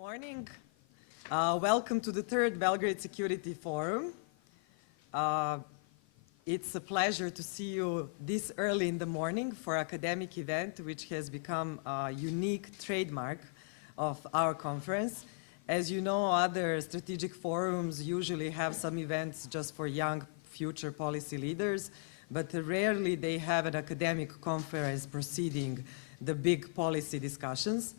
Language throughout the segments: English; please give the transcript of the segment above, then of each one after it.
Morning. Welcome to the third Belgrade Security Forum. It's a pleasure to see you this early in the morning for academic event, which has become a unique trademark of our conference. As you know, other strategic forums usually have some events just for young future policy leaders, but rarely they have an academic conference preceding the big policy discussions.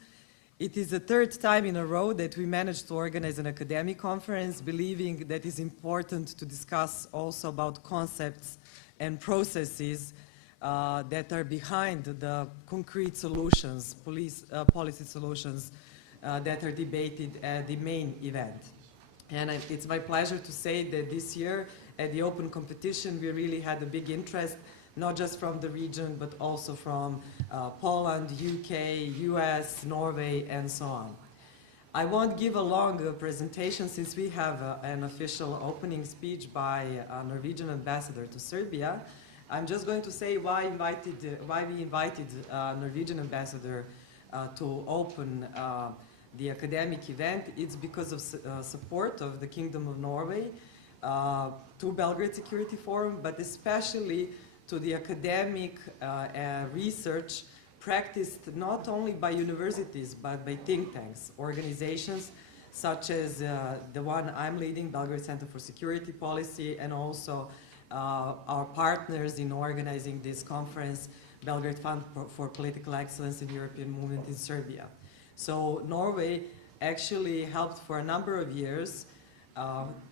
It is the third time in a row that we managed to organize an academic conference, believing that it's important to discuss also about concepts and processes that are behind the concrete solutions, policy solutions that are debated at the main event. And it's my pleasure to say that this year at the open competition we really had a big interest, not just from the region, but also from Poland, UK, US, Norway, and so on. I won't give a long presentation since we have an official opening speech by a Norwegian ambassador to Serbia. I'm just going to say why we invited a Norwegian ambassador to open the academic event. It's because of support of the Kingdom of Norway to Belgrade Security Forum, but especially to the academic research practiced not only by universities but by think tanks, organizations such as the one I'm leading, Belgrade Center for Security Policy, and also our partners in organizing this conference, Belgrade Fund for Political Excellence in European Movement in Serbia. So Norway actually helped for a number of years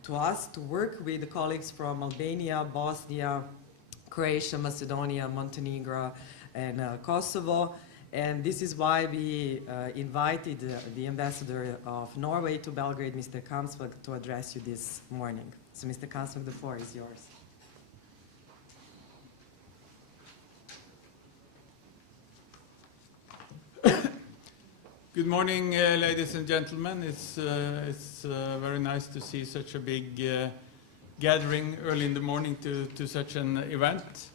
to us to work with the colleagues from Albania, Bosnia, Croatia, Macedonia, Montenegro, and Kosovo. And this is why we invited the ambassador of Norway to Belgrade, Mr. Kamsvåg, to address you this morning. So Mr. Kamsvåg, the floor is yours. Good morning, ladies and gentlemen. It's very nice to see such a big gathering early in the morning to such an event,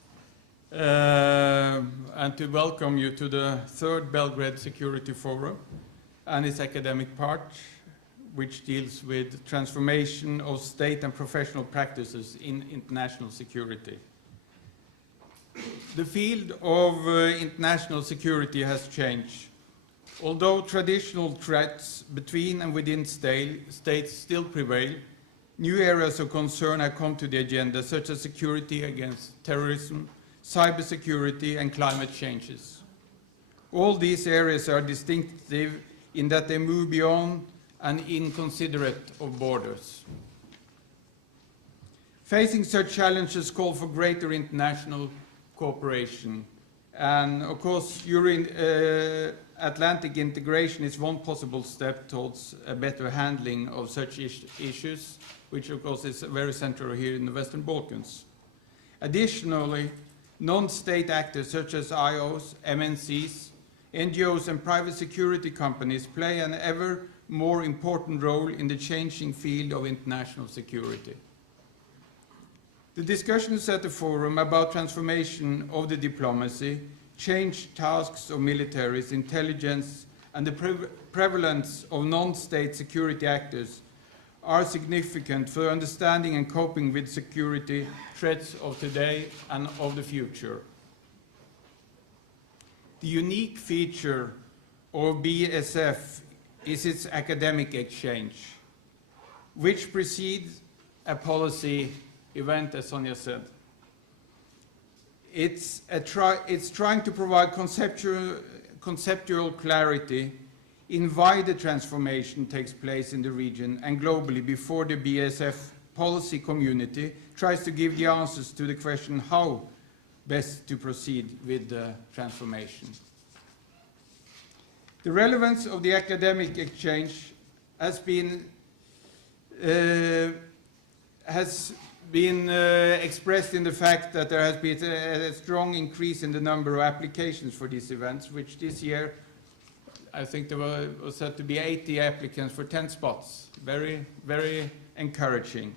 and to welcome you to the third Belgrade Security Forum and its academic part, which deals with transformation of state and professional practices in international security. The field of international security has changed. Although traditional threats between and within states still prevail, new areas of concern have come to the agenda, such as security against terrorism, cybersecurity, and climate changes. All these areas are distinctive in that they move beyond and inconsiderate of borders. Facing such challenges call for greater international cooperation. And of course, Atlantic integration is one possible step towards a better handling of such issues, which of course is very central here in the Western Balkans. Additionally, non-state actors such as IOs, MNCs, NGOs and private security companies play an ever more important role in the changing field of international security. The discussions at the forum about transformation of the diplomacy, change tasks of militaries, intelligence, and the prevalence of non-state security actors are significant for understanding and coping with security threats of today and of the future. The unique feature of BSF is its academic exchange, which precedes a policy event, as Sonia said. It's trying to provide conceptual clarity in why the transformation takes place in the region and globally before the BSF policy community tries to give the answers to the question how best to proceed with the transformation. The relevance of the academic exchange has been expressed in the fact that there has been a strong increase in the number of applications for these events, which this year I think there was said to be 80 applicants for 10 spots. Very, very encouraging.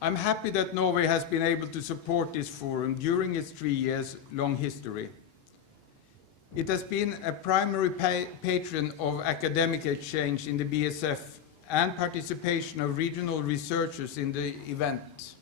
I'm happy that Norway has been able to support this forum during its 3 years long history. It has been a primary patron of academic exchange in the BSF and participation of regional researchers in the event.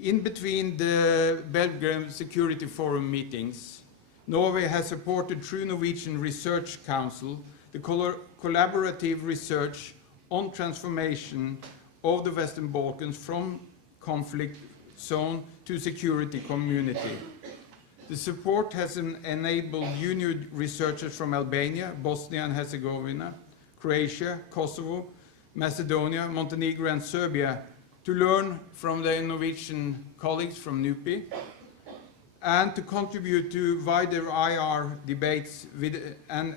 In between the Belgrade Security Forum meetings, Norway has supported through Norwegian Research Council the collaborative research on transformation of the Western Balkans from conflict zone to security community. The support has enabled junior researchers from Albania, Bosnia and Herzegovina, Croatia, Kosovo, Macedonia, Montenegro and Serbia to learn from their Norwegian colleagues from NUPI and to contribute to wider IR debates with an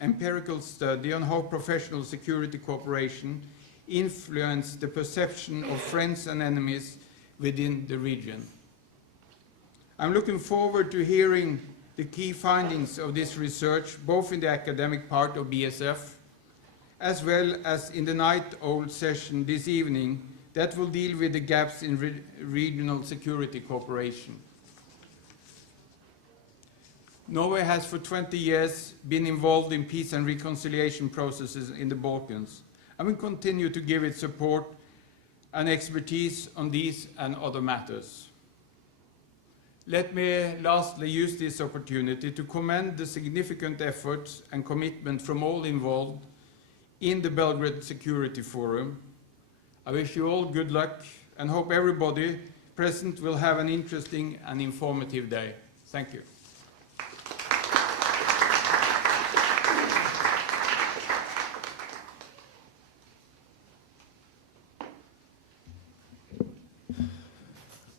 empirical study on how professional security cooperation influence the perception of friends and enemies within the region. I'm looking forward to hearing the key findings of this research, both in the academic part of BSF, as well as in the night owl session this evening that will deal with the gaps in regional security cooperation. Norway has for 20 years been involved in peace and reconciliation processes in the Balkans, and will continue to give its support and expertise on these and other matters. Let me lastly use this opportunity to commend the significant efforts and commitment from all involved in the Belgrade Security Forum. I wish you all good luck and hope everybody present will have an interesting and informative day. Thank you.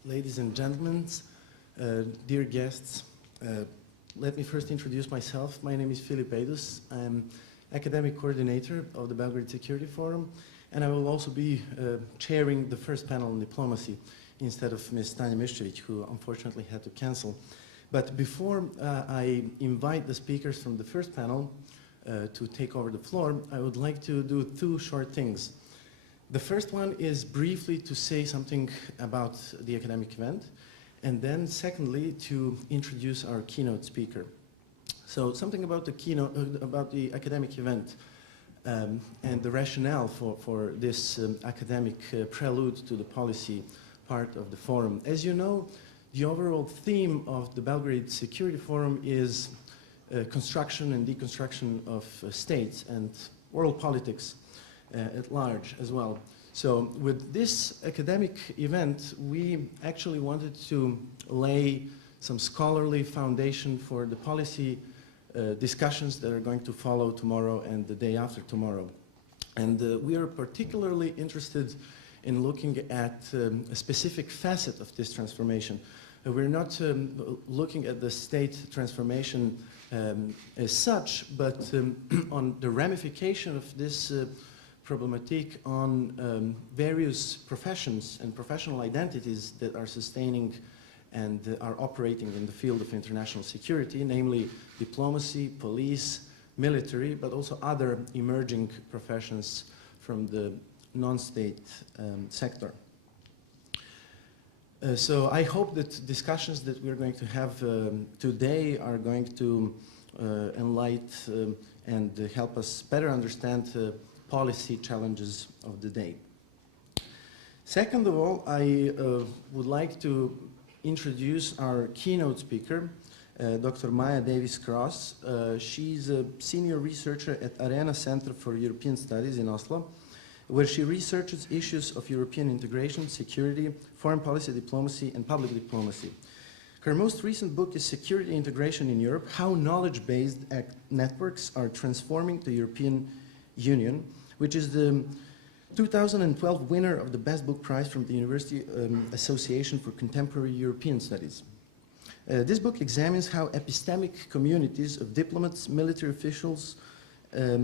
Ladies and gentlemen, dear guests, let me first introduce myself. My name is Filip Eidus. I'm academic coordinator of the Belgrade Security Forum, and I will also be chairing the first panel on diplomacy instead of Ms. Tanja Miščević, who unfortunately had to cancel. But before I invite the speakers from the first panel to take over the floor, I would like to do two short things. The first one is briefly to say something about the academic event, and then secondly to introduce our keynote speaker. So something about the keynote, about the academic event and the rationale for this academic prelude to the policy part of the forum. As you know, the overall theme of the Belgrade Security Forum is construction and deconstruction of states and world politics at large as well. So with this academic event, we actually wanted to lay some scholarly foundation for the policy discussions that are going to follow tomorrow and the day after tomorrow. And we are particularly interested in looking at a specific facet of this transformation. We're not looking at the state transformation as such, but on the ramification of this problematic on various professions and professional identities that are sustaining and are operating in the field of international security, namely diplomacy, police, military, but also other emerging professions from the non-state sector. So I hope that discussions that we're going to have today are going to enlighten and help us better understand policy challenges of the day. Second of all, I would like to introduce our keynote speaker, Dr. Mai'aCross. She's a senior researcher at Arena Center for European Studies in Oslo, where she researches issues of European integration, security, foreign policy, diplomacy, and public diplomacy. Her most recent book is Security Integration in Europe: How Knowledge-Based Networks Are Transforming the European Union, which is the 2012 winner of the Best Book Prize from the University Association for Contemporary European Studies. This book examines how epistemic communities of diplomats, military officials,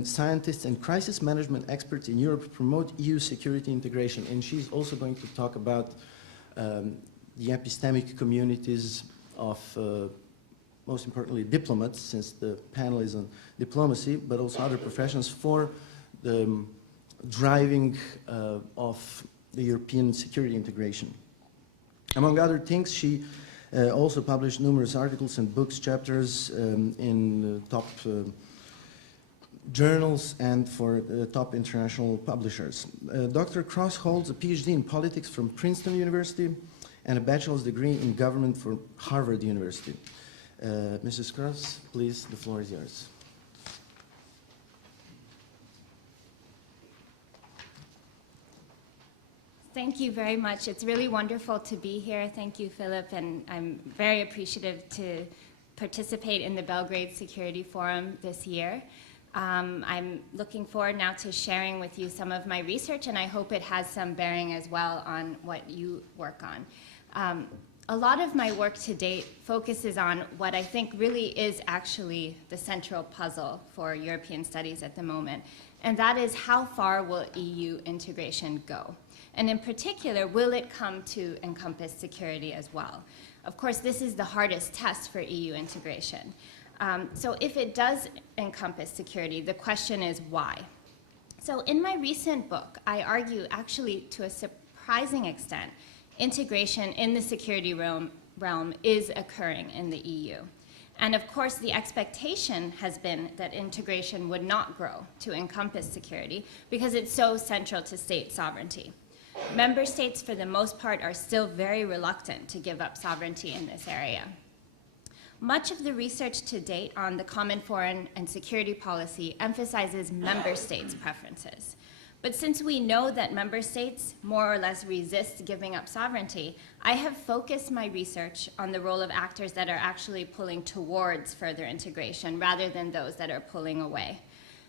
scientists, and crisis management experts in Europe promote EU security integration. And she's also going to talk about the epistemic communities of, most importantly, diplomats, since the panel is on diplomacy, but also other professions for the driving of the European security integration. Among other things, she Also published numerous articles and books, chapters in top journals and for top international publishers. Dr. Cross holds a PhD in politics from Princeton University and a bachelor's degree in government from Harvard University. Mrs. Cross, please, the floor is yours. Thank you very much. It's really wonderful to be here. Thank you, Philip, and I'm very appreciative to participate in the Belgrade Security Forum this year. I'm looking forward now to sharing with you some of my research, and I hope it has some bearing as well on what you work on. A lot of my work to date focuses on what I think really is actually the central puzzle for European studies at the moment, and that is how far will EU integration go? And in particular, will it come to encompass security as well? Of course, this is the hardest test for EU integration. So if it does encompass security, the question is why? So in my recent book, I argue actually to a surprising extent, integration in the security realm is occurring in the EU. And of course, the expectation has been that integration would not grow to encompass security because it's so central to state sovereignty. Member states, for the most part, are still very reluctant to give up sovereignty in this area. Much of the research to date on the common foreign and security policy emphasizes member states' preferences. But since we know that member states more or less resist giving up sovereignty, I have focused my research on the role of actors that are actually pulling towards further integration rather than those that are pulling away.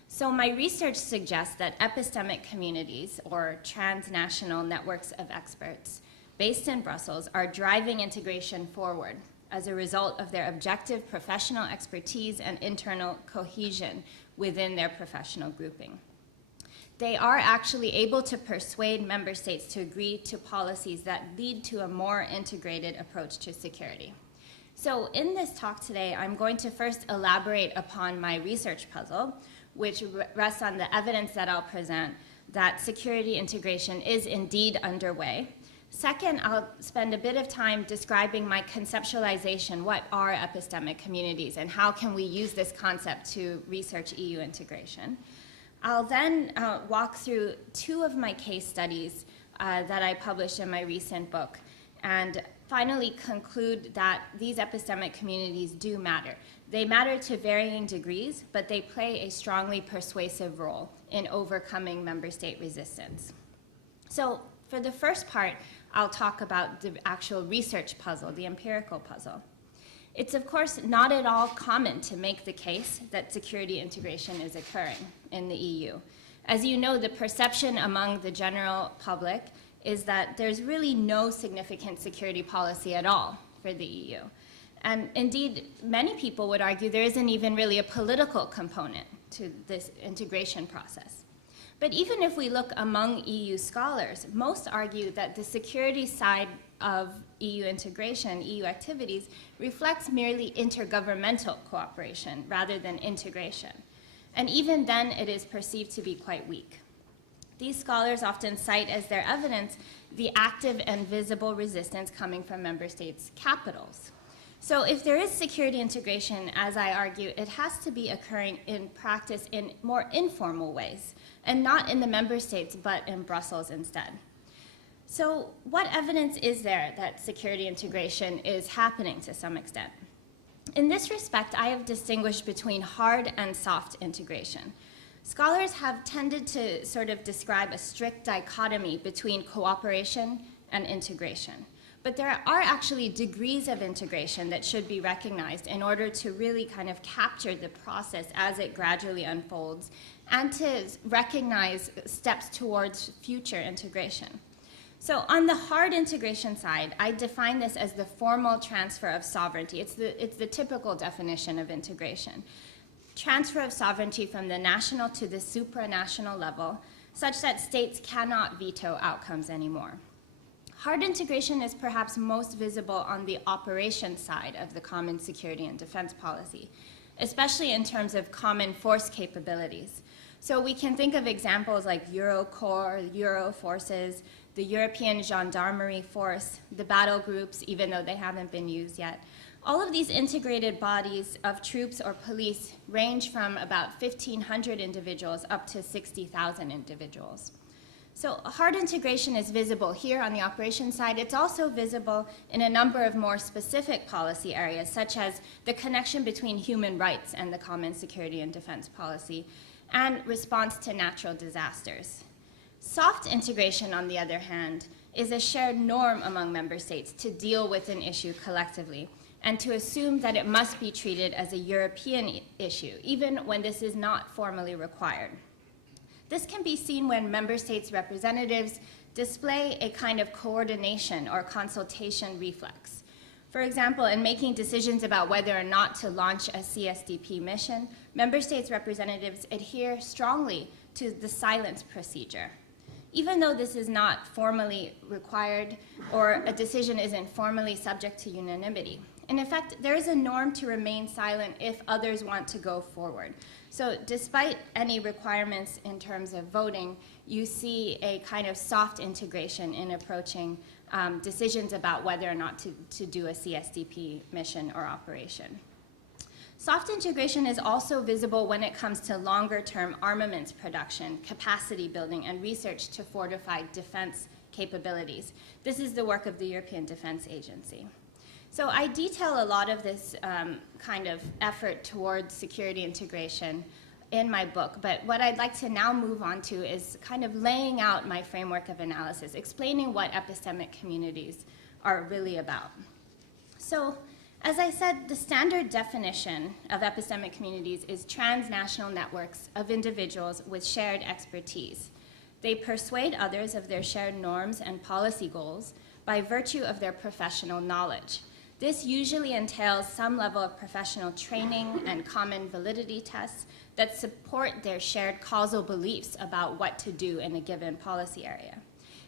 So my research suggests that epistemic communities, or transnational networks of experts, based in Brussels, are driving integration forward as a result of their objective professional expertise and internal cohesion within their professional grouping. They are actually able to persuade member states to agree to policies that lead to a more integrated approach to security. So in this talk today, I'm going to first elaborate upon my research puzzle, which rests on the evidence that I'll present that security integration is indeed underway. Second, I'll spend a bit of time describing my conceptualization, what are epistemic communities, and how can we use this concept to research EU integration. I'll then walk through two of my case studies that I published in my recent book, and finally conclude that these epistemic communities do matter. They matter to varying degrees, but they play a strongly persuasive role in overcoming member state resistance. So for the first part, I'll talk about the actual research puzzle, the empirical puzzle. It's of course not at all common to make the case that security integration is occurring in the EU. As you know, the perception among the general public is that there's really no significant security policy at all for the EU. And indeed, many people would argue there isn't even really a political component to this integration process. But even if we look among EU scholars, most argue that the security side of EU integration, EU activities, reflects merely intergovernmental cooperation rather than integration. And even then, it is perceived to be quite weak. These scholars often cite as their evidence the active and visible resistance coming from member states' capitals. So if there is security integration, as I argue, it has to be occurring in practice in more informal ways, and not in the member states, but in Brussels instead. So what evidence is there that security integration is happening to some extent? In this respect, I have distinguished between hard and soft integration. Scholars have tended to sort of describe a strict dichotomy between cooperation and integration. But there are actually degrees of integration that should be recognized in order to really kind of capture the process as it gradually unfolds and to recognize steps towards future integration. So on the hard integration side, I define this as the formal transfer of sovereignty. It's the typical definition of integration. Transfer of sovereignty from the national to the supranational level, such that states cannot veto outcomes anymore. Hard integration is perhaps most visible on the operation side of the common security and defense policy, especially in terms of common force capabilities. So we can think of examples like Eurocorps, Euro forces, the European Gendarmerie Force, the battle groups, even though they haven't been used yet. All of these integrated bodies of troops or police range from about 1,500 individuals up to 60,000 individuals. So hard integration is visible here on the operations side. It's also visible in a number of more specific policy areas, such as the connection between human rights and the common security and defense policy, and response to natural disasters. Soft integration, on the other hand, is a shared norm among member states to deal with an issue collectively, and to assume that it must be treated as a European issue, even when this is not formally required. This can be seen when member states' representatives display a kind of coordination or consultation reflex. For example, in making decisions about whether or not to launch a CSDP mission, member states' representatives adhere strongly to the silence procedure. Even though this is not formally required or a decision isn't formally subject to unanimity. In effect, there is a norm to remain silent if others want to go forward. So despite any requirements in terms of voting, you see a kind of soft integration in approaching decisions about whether or not to do a CSDP mission or operation. Soft integration is also visible when it comes to longer-term armaments production, capacity building, and research to fortify defense capabilities. This is the work of the European Defense Agency. So I detail a lot of this kind of effort towards security integration in my book, but what I'd like to now move on to is kind of laying out my framework of analysis, explaining what epistemic communities are really about. So, as I said, the standard definition of epistemic communities is transnational networks of individuals with shared expertise. They persuade others of their shared norms and policy goals by virtue of their professional knowledge. This usually entails some level of professional training and common validity tests that support their shared causal beliefs about what to do in a given policy area.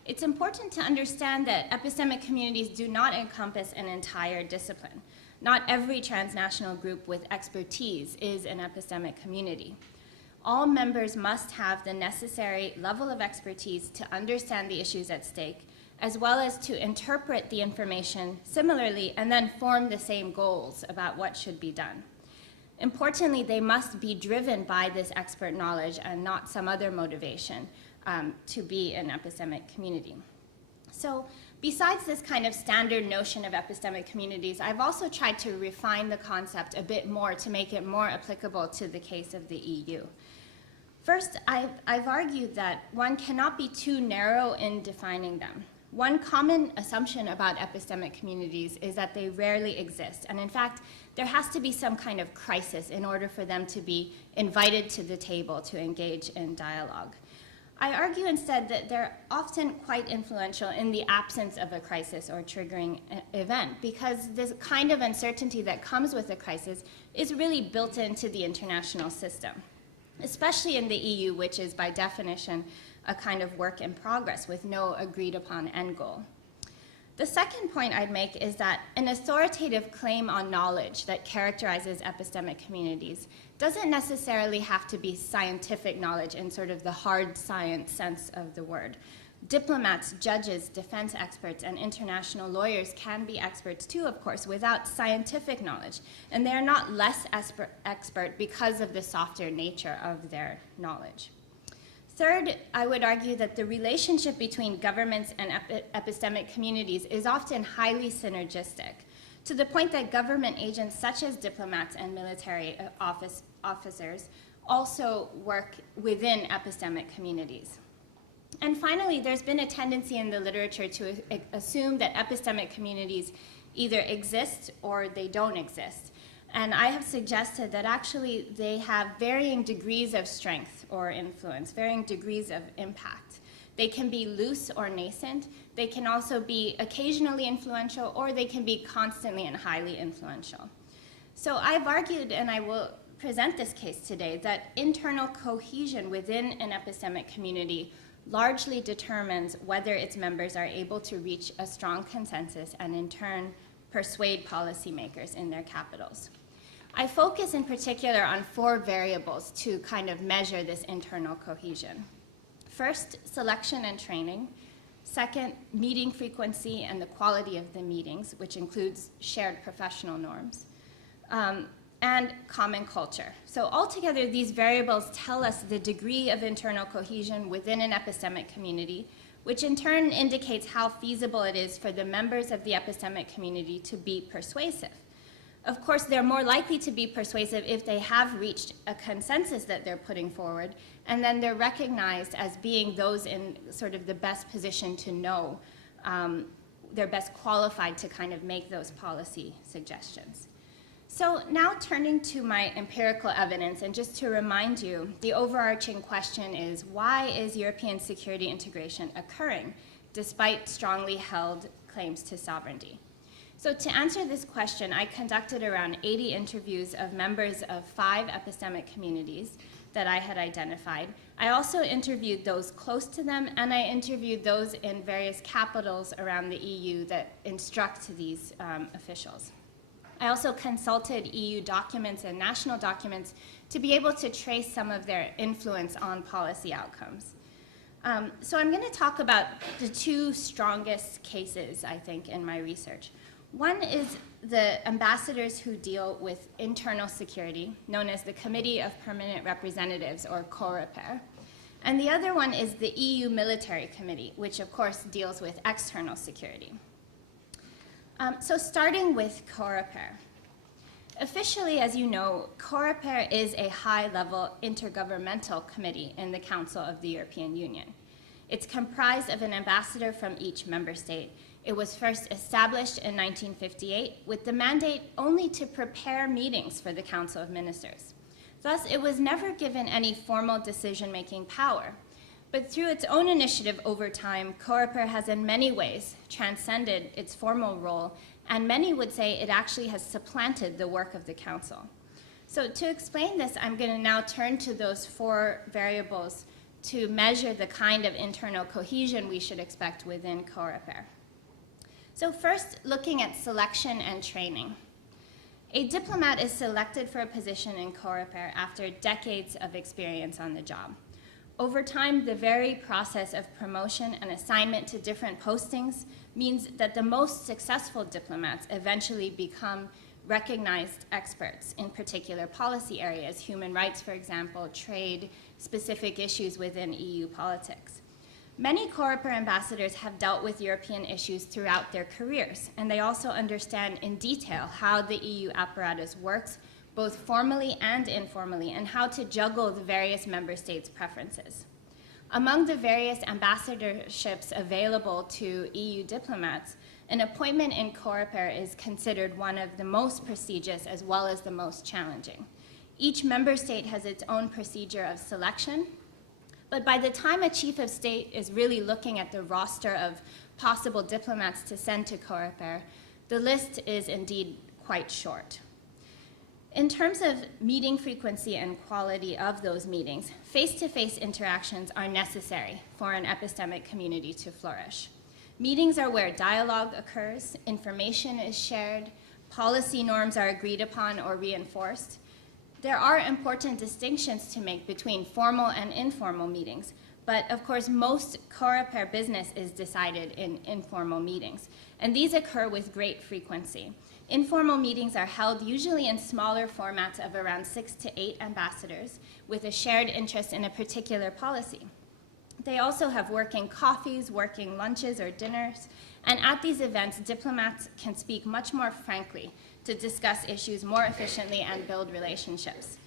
It's important to understand that epistemic communities do not encompass an entire discipline. Not every transnational group with expertise is an epistemic community. All members must have the necessary level of expertise to understand the issues at stake, as well as to interpret the information similarly and then form the same goals about what should be done. Importantly, they must be driven by this expert knowledge and not some other motivation to be an epistemic community. So besides this kind of standard notion of epistemic communities, I've also tried to refine the concept a bit more to make it more applicable to the case of the EU. First, I've argued that one cannot be too narrow in defining them. One common assumption about epistemic communities is that they rarely exist, and in fact, there has to be some kind of crisis in order for them to be invited to the table to engage in dialogue. I argue instead that they're often quite influential in the absence of a crisis or triggering event, because this kind of uncertainty that comes with a crisis is really built into the international system, especially in the EU, which is by definition a kind of work in progress with no agreed upon end goal. The second point I'd make is that an authoritative claim on knowledge that characterizes epistemic communities doesn't necessarily have to be scientific knowledge in sort of the hard science sense of the word. Diplomats, judges, defense experts, and international lawyers can be experts too, of course, without scientific knowledge. And they're not less expert because of the softer nature of their knowledge. Third, I would argue that the relationship between governments and epistemic communities is often highly synergistic, to the point that government agents such as diplomats and military officers also work within epistemic communities. And finally, there's been a tendency in the literature to assume that epistemic communities either exist or they don't exist. And I have suggested that actually they have varying degrees of strength or influence, varying degrees of impact. They can be loose or nascent. They can also be occasionally influential, or they can be constantly and highly influential. So I've argued, and I will present this case today, that internal cohesion within an epistemic community largely determines whether its members are able to reach a strong consensus and in turn persuade policymakers in their capitals. I focus in particular on 4 variables to kind of measure this internal cohesion. First, selection and training. Second, meeting frequency and the quality of the meetings, which includes shared professional norms. And common culture. So altogether, these variables tell us the degree of internal cohesion within an epistemic community, which in turn indicates how feasible it is for the members of the epistemic community to be persuasive. Of course, they're more likely to be persuasive if they have reached a consensus that they're putting forward, and then they're recognized as being those in sort of the best position to know, they're best qualified to kind of make those policy suggestions. So now turning to my empirical evidence, and just to remind you, the overarching question is, why is European security integration occurring despite strongly held claims to sovereignty? So to answer this question, I conducted around 80 interviews of members of 5 epistemic communities that I had identified. I also interviewed those close to them, and I interviewed those in various capitals around the EU that instruct these officials. I also consulted EU documents and national documents to be able to trace some of their influence on policy outcomes. So I'm going to talk about the 2 strongest cases, I think, in my research. One is the ambassadors who deal with internal security, known as the Committee of Permanent Representatives, or COREPER. And the other one is the EU Military Committee, which of course deals with external security. So starting with COREPER. Officially, as you know, COREPER is a high-level intergovernmental committee in the Council of the European Union. It's comprised of an ambassador from each member state. It was first established in 1958 with the mandate only to prepare meetings for the Council of Ministers. Thus, it was never given any formal decision-making power. But through its own initiative over time, COREPER has in many ways transcended its formal role, and many would say it actually has supplanted the work of the Council. So to explain this, I'm going to now turn to those 4 variables to measure the kind of internal cohesion we should expect within COREPER. So first, looking at selection and training. A diplomat is selected for a position in COREPER after decades of experience on the job. Over time, the very process of promotion and assignment to different postings means that the most successful diplomats eventually become recognized experts in particular policy areas, human rights, for example, trade, specific issues within EU politics. Many COREPER ambassadors have dealt with European issues throughout their careers, and they also understand in detail how the EU apparatus works, both formally and informally, and how to juggle the various member states' preferences. Among the various ambassadorships available to EU diplomats, an appointment in COREPER is considered one of the most prestigious as well as the most challenging. Each member state has its own procedure of selection, but by the time a chief of state is really looking at the roster of possible diplomats to send to COREPER, the list is indeed quite short. In terms of meeting frequency and quality of those meetings, face-to-face interactions are necessary for an epistemic community to flourish. Meetings are where dialogue occurs, information is shared, policy norms are agreed upon or reinforced. There are important distinctions to make between formal and informal meetings, but of course most COREPER business is decided in informal meetings, and these occur with great frequency. Informal meetings are held usually in smaller formats of around 6 to 8 ambassadors with a shared interest in a particular policy. They also have working coffees, working lunches or dinners, and at these events, diplomats can speak much more frankly to discuss issues more efficiently and build relationships.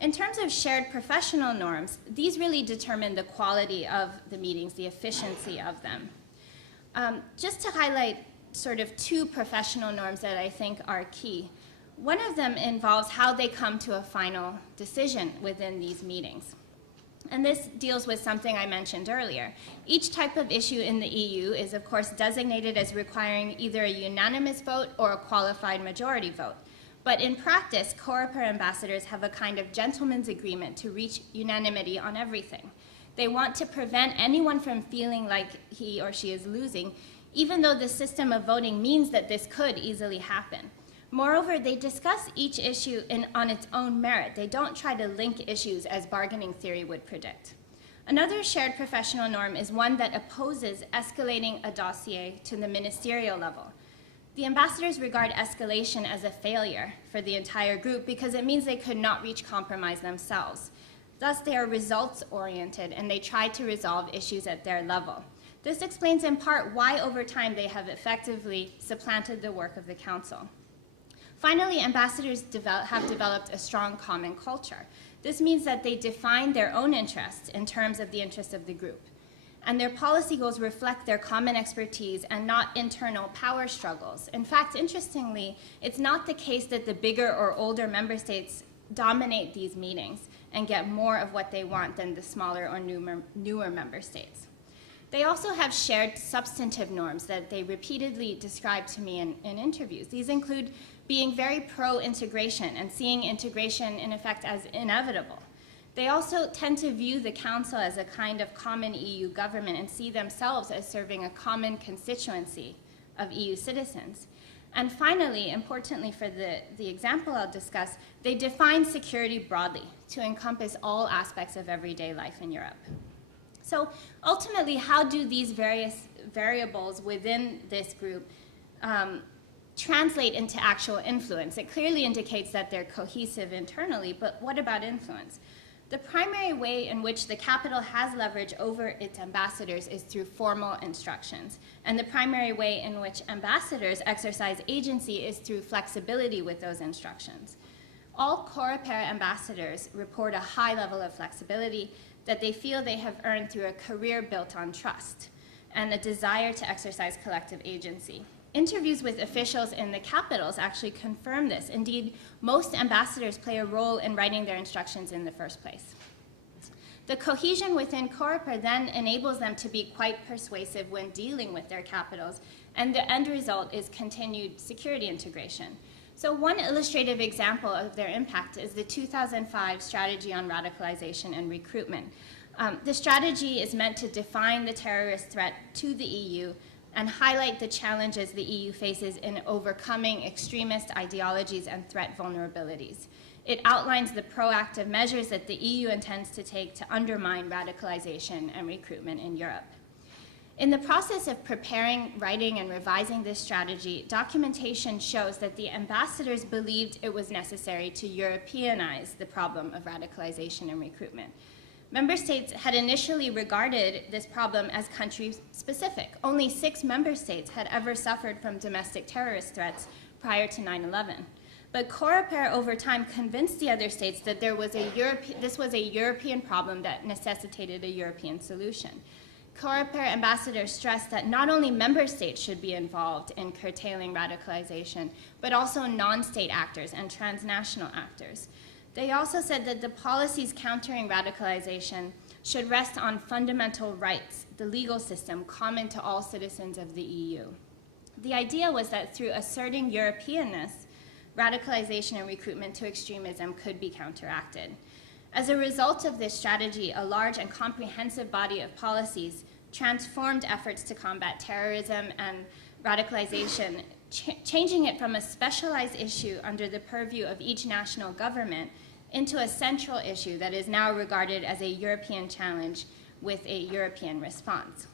In terms of shared professional norms, these really determine the quality of the meetings, the efficiency of them. Just to highlight sort of 2 professional norms that I think are key. One of them involves how they come to a final decision within these meetings. And this deals with something I mentioned earlier. Each type of issue in the EU is, of course, designated as requiring either a unanimous vote or a qualified majority vote. But in practice, COREPER ambassadors have a kind of gentleman's agreement to reach unanimity on everything. They want to prevent anyone from feeling like he or she is losing, even though the system of voting means that this could easily happen. Moreover, they discuss each issue on its own merit. They don't try to link issues as bargaining theory would predict. Another shared professional norm is one that opposes escalating a dossier to the ministerial level. The ambassadors regard escalation as a failure for the entire group because it means they could not reach compromise themselves. Thus, they are results-oriented and they try to resolve issues at their level. This explains in part why over time they have effectively supplanted the work of the Council. Finally, ambassadors have developed a strong common culture. This means that they define their own interests in terms of the interests of the group. And their policy goals reflect their common expertise and not internal power struggles. In fact, interestingly, it's not the case that the bigger or older member states dominate these meetings and get more of what they want than the smaller or newer member states. They also have shared substantive norms that they repeatedly describe to me in interviews. These include being very pro-integration and seeing integration in effect as inevitable. They also tend to view the Council as a kind of common EU government and see themselves as serving a common constituency of EU citizens. And finally, importantly for the example I'll discuss, they define security broadly to encompass all aspects of everyday life in Europe. So ultimately, how do these various variables within this group translate into actual influence? It clearly indicates that they're cohesive internally, but what about influence? The primary way in which the capital has leverage over its ambassadors is through formal instructions. And the primary way in which ambassadors exercise agency is through flexibility with those instructions. All Coreper ambassadors report a high level of flexibility that they feel they have earned through a career built on trust and a desire to exercise collective agency. Interviews with officials in the capitals actually confirm this. Indeed, most ambassadors play a role in writing their instructions in the first place. The cohesion within Coreper then enables them to be quite persuasive when dealing with their capitals, and the end result is continued security integration. So one illustrative example of their impact is the 2005 Strategy on Radicalization and Recruitment. The strategy is meant to define the terrorist threat to the EU and highlight the challenges the EU faces in overcoming extremist ideologies and threat vulnerabilities. It outlines the proactive measures that the EU intends to take to undermine radicalization and recruitment in Europe. In the process of preparing, writing, and revising this strategy, documentation shows that the ambassadors believed it was necessary to Europeanize the problem of radicalization and recruitment. Member states had initially regarded this problem as country-specific. Only 6 member states had ever suffered from domestic terrorist threats prior to 9/11. But Coreper over time convinced the other states that this was a European problem that necessitated a European solution. Coreper ambassadors stressed that not only member states should be involved in curtailing radicalization, but also non-state actors and transnational actors. They also said that the policies countering radicalization should rest on fundamental rights, the legal system common to all citizens of the EU. The idea was that through asserting Europeanness, radicalization and recruitment to extremism could be counteracted. As a result of this strategy, a large and comprehensive body of policies transformed efforts to combat terrorism and radicalization, changing it from a specialized issue under the purview of each national government into a central issue that is now regarded as a European challenge with a European response.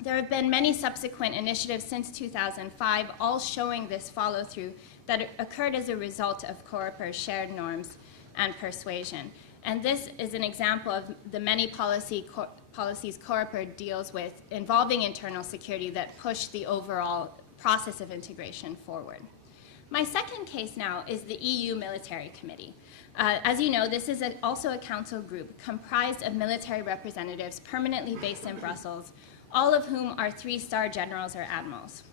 There have been many subsequent initiatives since 2005, all showing this follow-through that occurred as a result of Coreper's shared norms and persuasion. And this is an example of the many policies Coreper deals with involving internal security that push the overall process of integration forward. My second case now is the EU Military Committee. As you know, this is also a council group comprised of military representatives permanently based in Brussels, all of whom are 3-star generals or admirals.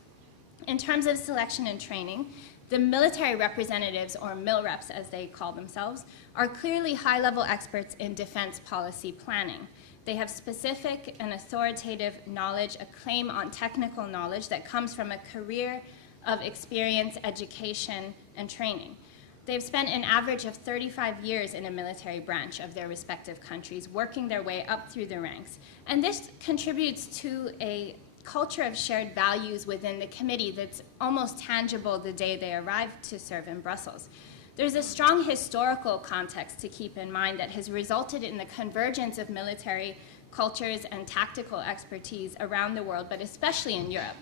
In terms of selection and training, the military representatives, or MilReps as they call themselves, are clearly high-level experts in defense policy planning. They have specific and authoritative knowledge, a claim on technical knowledge that comes from a career of experience, education, and training. They've spent an average of 35 years in a military branch of their respective countries, working their way up through the ranks. And this contributes to a culture of shared values within the committee that's almost tangible the day they arrive to serve in Brussels. There's a strong historical context to keep in mind that has resulted in the convergence of military cultures and tactical expertise around the world, but especially in Europe.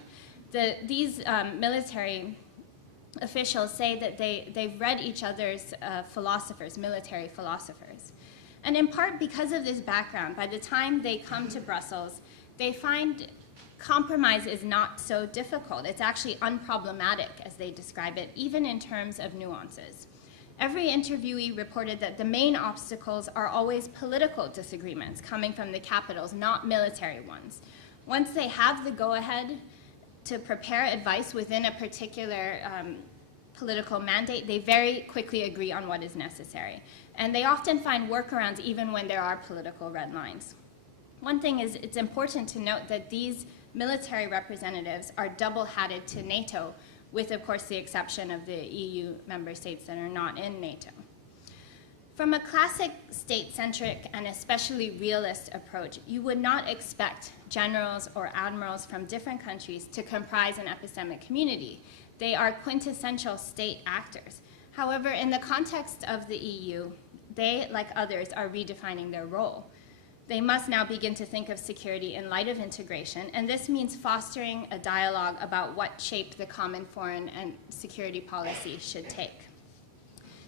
These military officials say that they've read each other's philosophers, military philosophers. And in part because of this background, by the time they come to Brussels, they find compromise is not so difficult. It's actually unproblematic, as they describe it, even in terms of nuances. Every interviewee reported that the main obstacles are always political disagreements coming from the capitals, not military ones. Once they have the go-ahead to prepare advice within a particular political mandate, they very quickly agree on what is necessary. And they often find workarounds even when there are political red lines. One thing is, it's important to note that these military representatives are double-hatted to NATO, with, of course, the exception of the EU member states that are not in NATO. From a classic state-centric and especially realist approach, you would not expect generals or admirals from different countries to comprise an epistemic community. They are quintessential state actors. However, in the context of the EU, they, like others, are redefining their role. They must now begin to think of security in light of integration, and this means fostering a dialogue about what shape the common foreign and security policy should take.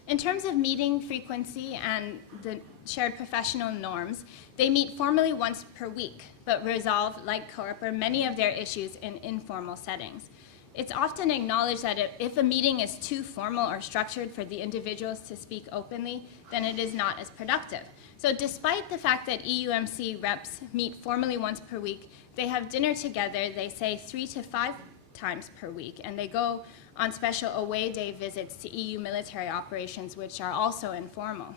In terms of meeting frequency and the shared professional norms, they meet formally once per week, but resolve, like COREPER, many of their issues in informal settings. It's often acknowledged that if a meeting is too formal or structured for the individuals to speak openly, then it is not as productive. So despite the fact that EUMC reps meet formally once per week, they have dinner together, they say 3 to 5 times per week, and they go on special away day visits to EU military operations, which are also informal.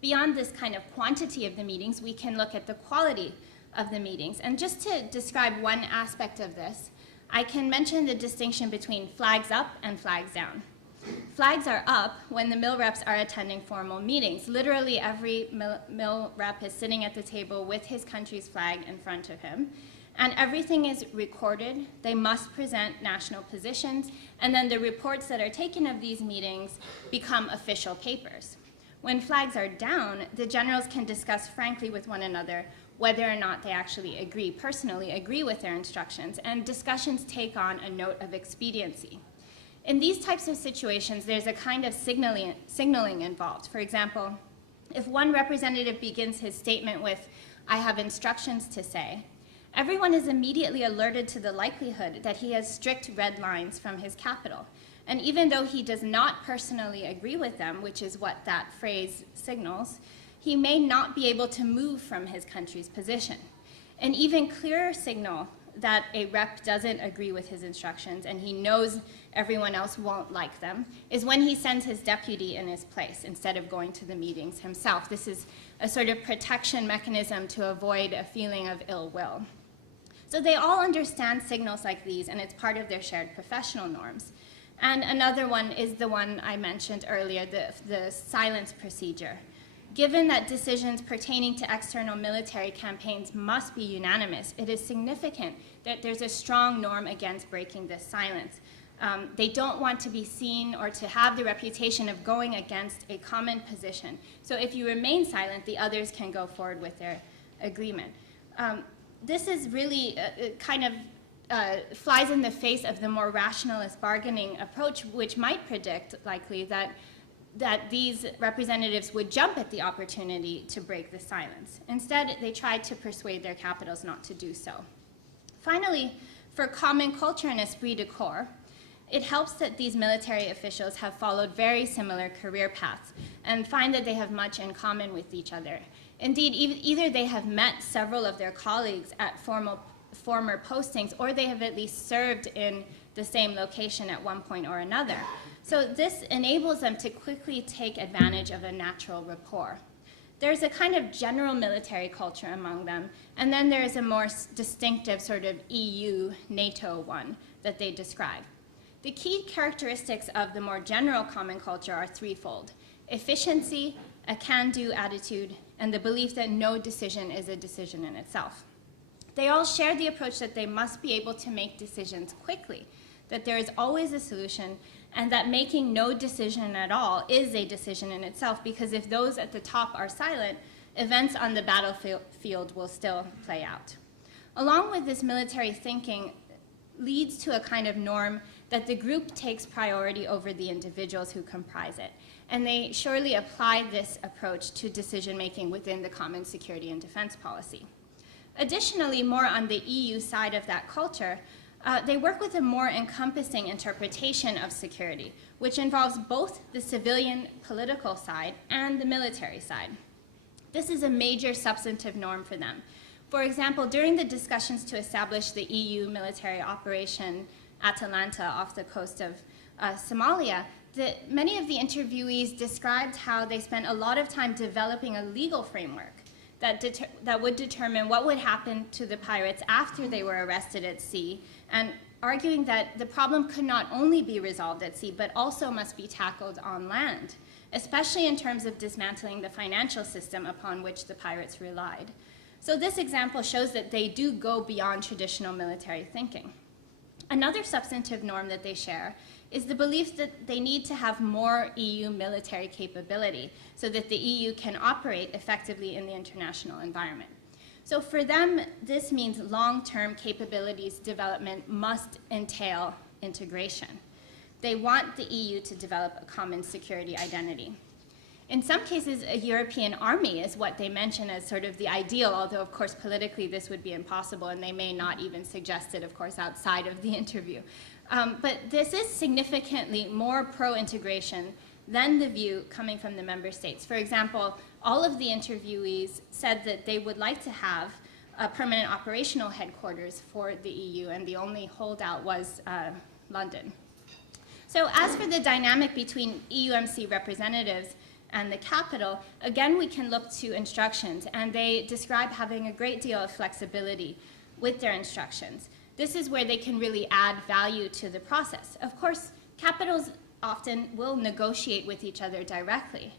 Beyond this kind of quantity of the meetings, we can look at the quality of the meetings. And just to describe one aspect of this, I can mention the distinction between flags up and flags down. Flags are up when the MIL reps are attending formal meetings. Literally every MIL rep is sitting at the table with his country's flag in front of him. And everything is recorded. They must present national positions. And then the reports that are taken of these meetings become official papers. When flags are down, the generals can discuss frankly with one another whether or not they actually personally agree with their instructions, and discussions take on a note of expediency. In these types of situations, there's a kind of signaling involved. For example, if one representative begins his statement with, "I have instructions to say," everyone is immediately alerted to the likelihood that he has strict red lines from his capital. And even though he does not personally agree with them, which is what that phrase signals, he may not be able to move from his country's position. An even clearer signal that a rep doesn't agree with his instructions and he knows everyone else won't like them is when he sends his deputy in his place instead of going to the meetings himself. This is a sort of protection mechanism to avoid a feeling of ill will. So they all understand signals like these, and it's part of their shared professional norms. And another one is the one I mentioned earlier, the silence procedure. Given that decisions pertaining to external military campaigns must be unanimous, it is significant that there's a strong norm against breaking this silence. They don't want to be seen or to have the reputation of going against a common position. So if you remain silent, the others can go forward with their agreement. This is really kind of flies in the face of the more rationalist bargaining approach, which might predict, likely, that these representatives would jump at the opportunity to break the silence. Instead, they tried to persuade their capitals not to do so. Finally, for common culture and esprit de corps, it helps that these military officials have followed very similar career paths and find that they have much in common with each other. Indeed, either they have met several of their colleagues at former postings, or they have at least served in the same location at one point or another. So this enables them to quickly take advantage of a natural rapport. There's a kind of general military culture among them, and then there is a more distinctive sort of EU-NATO one that they describe. The key characteristics of the more general common culture are threefold: efficiency, a can-do attitude, and the belief that no decision is a decision in itself. They all share the approach that they must be able to make decisions quickly, that there is always a solution, and that making no decision at all is a decision in itself, because if those at the top are silent, events on the battlefield will still play out. Along with this military thinking leads to a kind of norm that the group takes priority over the individuals who comprise it. And they surely apply this approach to decision-making within the common security and defense policy. Additionally, more on the EU side of that culture, they work with a more encompassing interpretation of security, which involves both the civilian political side and the military side. This is a major substantive norm for them. For example, during the discussions to establish the EU military operation Atalanta off the coast of Somalia, many of the interviewees described how they spent a lot of time developing a legal framework that would determine what would happen to the pirates after they were arrested at sea, and arguing that the problem could not only be resolved at sea, but also must be tackled on land, especially in terms of dismantling the financial system upon which the pirates relied. So this example shows that they do go beyond traditional military thinking. Another substantive norm that they share is the belief that they need to have more EU military capability so that the EU can operate effectively in the international environment. So for them, this means long-term capabilities development must entail integration. They want the EU to develop a common security identity. In some cases, a European army is what they mention as sort of the ideal, although of course politically this would be impossible, and they may not even suggest it, of course, outside of the interview. But this is significantly more pro-integration than the view coming from the member states. For example, all of the interviewees said that they would like to have a permanent operational headquarters for the EU, and the only holdout was London. So as for the dynamic between EUMC representatives and the capital, again, we can look to instructions, and they describe having a great deal of flexibility with their instructions. This is where they can really add value to the process. Of course, capitals often will negotiate with each other directly.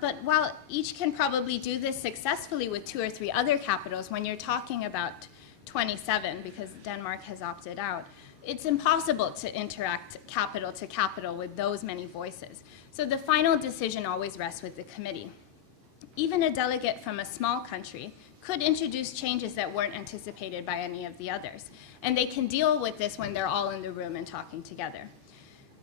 But while each can probably do this successfully with 2 or 3 other capitals, when you're talking about 27, because Denmark has opted out, it's impossible to interact capital to capital with those many voices. So the final decision always rests with the committee. Even a delegate from a small country could introduce changes that weren't anticipated by any of the others. And they can deal with this when they're all in the room and talking together.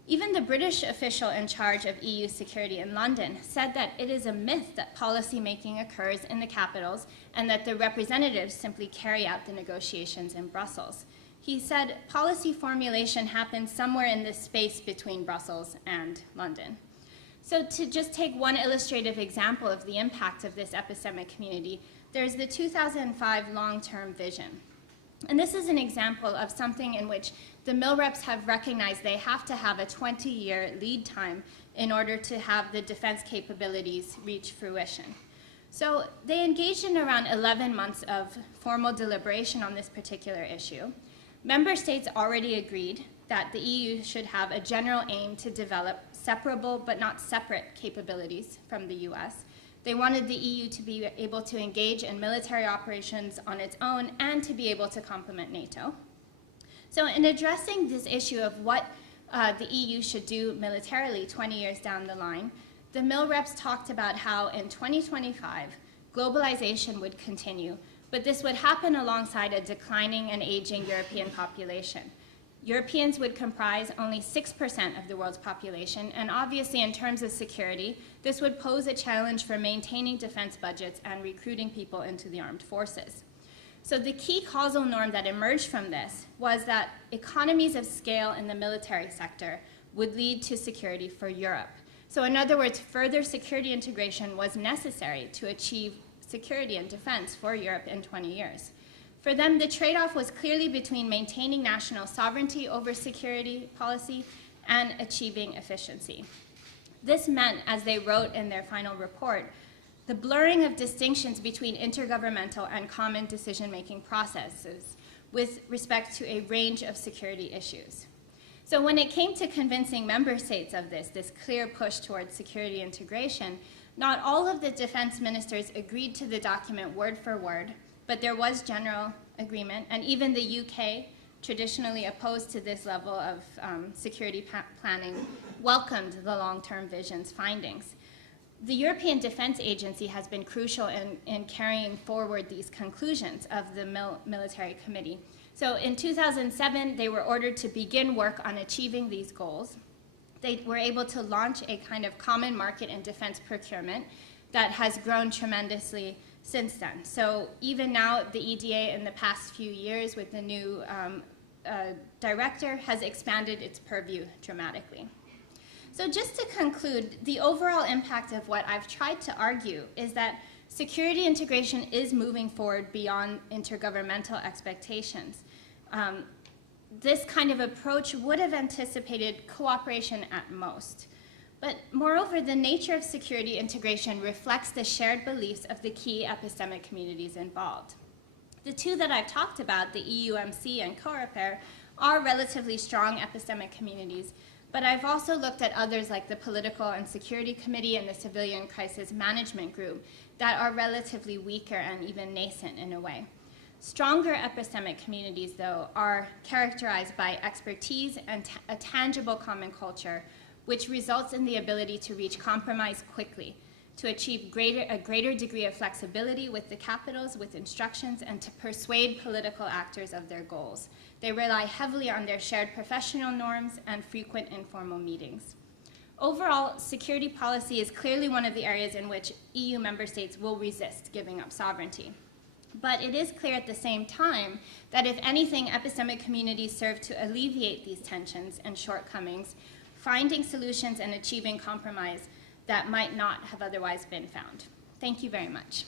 Even the British official in charge of EU security in London said that it is a myth that policy making occurs in the capitals and that the representatives simply carry out the negotiations in Brussels. He said policy formulation happens somewhere in this space between Brussels and London. So to just take one illustrative example of the impact of this epistemic community, there's the 2005 long-term vision. And this is an example of something in which the mill reps have recognized they have to have a 20-year lead time in order to have the defense capabilities reach fruition. So they engaged in around 11 months of formal deliberation on this particular issue. Member states already agreed that the EU should have a general aim to develop separable but not separate capabilities from the US. They wanted the EU to be able to engage in military operations on its own and to be able to complement NATO. So in addressing this issue of what the EU should do militarily 20 years down the line, the mill reps talked about how in 2025, globalization would continue, but this would happen alongside a declining and aging European population. Europeans would comprise only 6% of the world's population, and obviously in terms of security, this would pose a challenge for maintaining defense budgets and recruiting people into the armed forces. So the key causal norm that emerged from this was that economies of scale in the military sector would lead to security for Europe. So in other words, further security integration was necessary to achieve security and defense for Europe in 20 years. For them, the trade-off was clearly between maintaining national sovereignty over security policy and achieving efficiency. This meant, as they wrote in their final report, the blurring of distinctions between intergovernmental and common decision-making processes with respect to a range of security issues. So when it came to convincing member states of this clear push towards security integration, not all of the defense ministers agreed to the document word for word, but there was general agreement, and even the UK, traditionally opposed to this level of security planning, welcomed the long-term vision's findings. The European Defense Agency has been crucial in carrying forward these conclusions of the Military Committee. So in 2007, they were ordered to begin work on achieving these goals. They were able to launch a kind of common market in defense procurement that has grown tremendously since then. So even now, the EDA in the past few years with the new director has expanded its purview dramatically. So just to conclude, the overall impact of what I've tried to argue is that security integration is moving forward beyond intergovernmental expectations. This kind of approach would have anticipated cooperation at most. But moreover, the nature of security integration reflects the shared beliefs of the key epistemic communities involved. The two that I've talked about, the EUMC and COREPER, are relatively strong epistemic communities, but I've also looked at others like the Political and Security Committee and the Civilian Crisis Management Group that are relatively weaker and even nascent in a way. Stronger epistemic communities, though, are characterized by expertise and a tangible common culture, which results in the ability to reach compromise quickly, to achieve a greater degree of flexibility with the capitals, with instructions, and to persuade political actors of their goals. They rely heavily on their shared professional norms and frequent informal meetings. Overall, security policy is clearly one of the areas in which EU member states will resist giving up sovereignty. But it is clear at the same time that if anything, epistemic communities serve to alleviate these tensions and shortcomings, finding solutions and achieving compromise that might not have otherwise been found. Thank you very much.